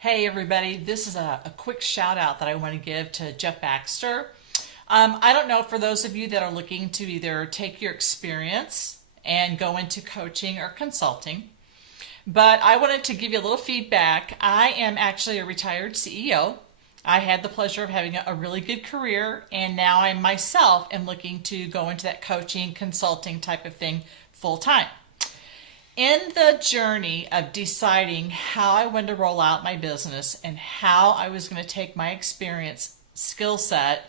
Hey everybody, this is a quick shout out that I want to give to Jeff Baxter. I don't know, for those of you that are looking to either take your experience and go into coaching or consulting, but I wanted to give you a little feedback. I am actually a retired CEO. I had the pleasure of having a really good career, and now I myself am looking to go into that coaching, consulting type of thing full time. In the journey of deciding how I wanted to roll out my business and how I was going to take my experience, skill set,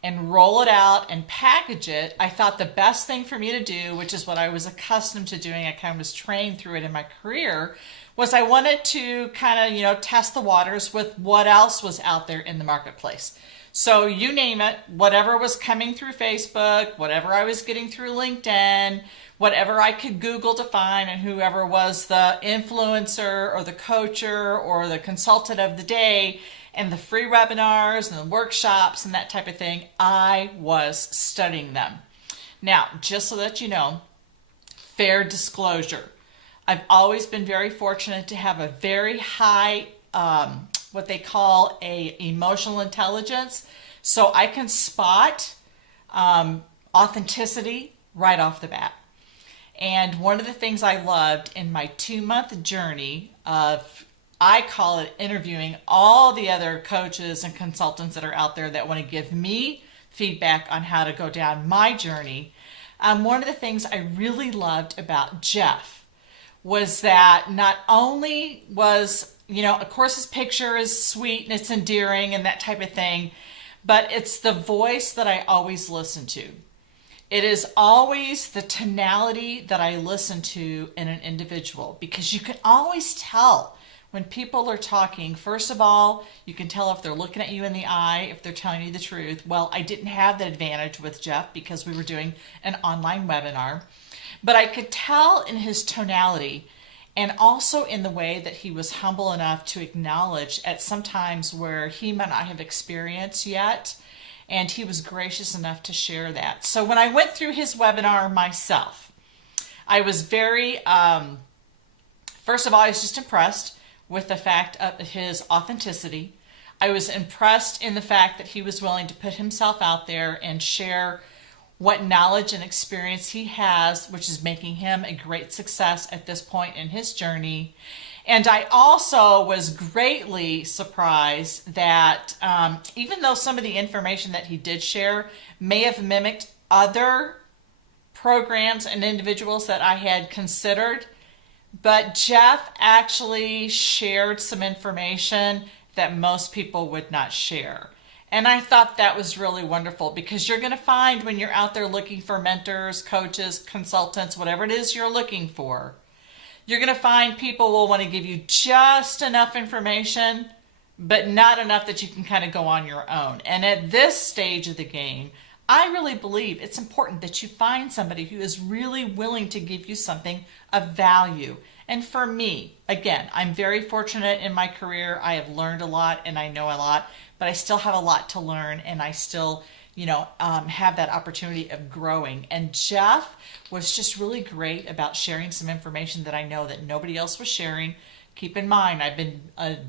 and roll it out and package it, I thought the best thing for me to do, which is what I was accustomed to doing, I kind of was trained through it in my career, was I wanted to kind of, test the waters with what else was out there in the marketplace. So you name it, whatever was coming through Facebook, whatever I was getting through LinkedIn, whatever I could Google to find, and whoever was the influencer or the coacher or the consultant of the day, and the free webinars and the workshops and that type of thing, I was studying them. Now, just so that you know, fair disclosure, I've always been very fortunate to have a very high, what they call a emotional intelligence. So I can spot authenticity right off the bat. And one of the things I loved in my 2-month journey of, I call it interviewing all the other coaches and consultants that are out there that want to give me feedback on how to go down my journey. One of the things I really loved about Jeff was that not only was, of course his picture is sweet and it's endearing and that type of thing, but it's the voice that I always listen to. It is always the tonality that I listen to in an individual, because you can always tell when people are talking. First of all, you can tell if they're looking at you in the eye, if they're telling you the truth. Well, I didn't have that advantage with Jeff because we were doing an online webinar, but I could tell in his tonality and also in the way that he was humble enough to acknowledge at some times where he might not have experienced yet. And he was gracious enough to share that. So when I went through his webinar myself, I was very, first of all, I was just impressed with the fact of his authenticity. I was impressed in the fact that he was willing to put himself out there and share what knowledge and experience he has, which is making him a great success at this point in his journey. And I also was greatly surprised that even though some of the information that he did share may have mimicked other programs and individuals that I had considered, but Jeff actually shared some information that most people would not share. And I thought that was really wonderful, because you're going to find when you're out there looking for mentors, coaches, consultants, whatever it is you're looking for, you're going to find people will want to give you just enough information, but not enough that you can kind of go on your own. And at this stage of the game, I really believe it's important that you find somebody who is really willing to give you something of value. And for me, again, I'm very fortunate in my career. I have learned a lot and I know a lot, but I still have a lot to learn, and I still have that opportunity of growing. And Jeff was just really great about sharing some information that I know that nobody else was sharing. Keep in mind, I've been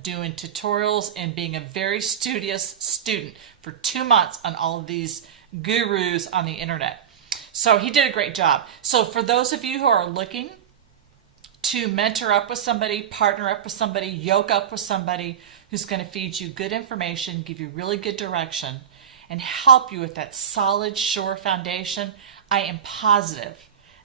doing tutorials and being a very studious student for 2 months on all of these gurus on the internet. So he did a great job. So for those of you who are looking to mentor up with somebody, partner up with somebody, yoke up with somebody who's going to feed you good information, give you really good direction, and help you with that solid, sure foundation, I am positive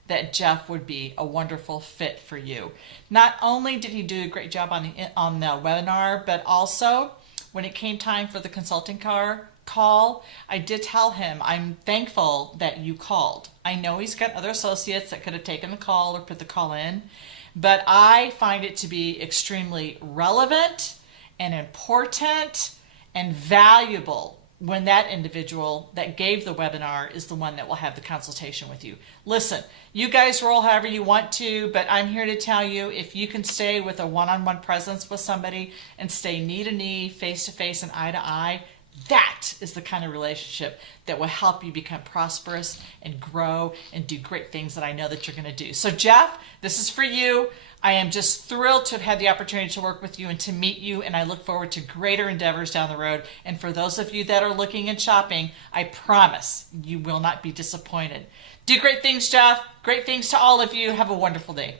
that Jeff would be a wonderful fit for you. Not only did he do a great job on the webinar, but also when it came time for the consulting call, I did tell him, I'm thankful that you called. I know he's got other associates that could have taken the call or put the call in, but I find it to be extremely relevant and important and valuable when that individual that gave the webinar is the one that will have the consultation with you. Listen, you guys roll however you want to, but I'm here to tell you, if you can stay with a one-on-one presence with somebody and stay knee to knee, face to face, and eye to eye, that is the kind of relationship that will help you become prosperous and grow and do great things that I know that you're going to do. So Jeff, this is for you. I am just thrilled to have had the opportunity to work with you and to meet you, and I look forward to greater endeavors down the road. And for those of you that are looking and shopping, I promise you will not be disappointed. Do great things, Jeff. Great things to all of you. Have a wonderful day.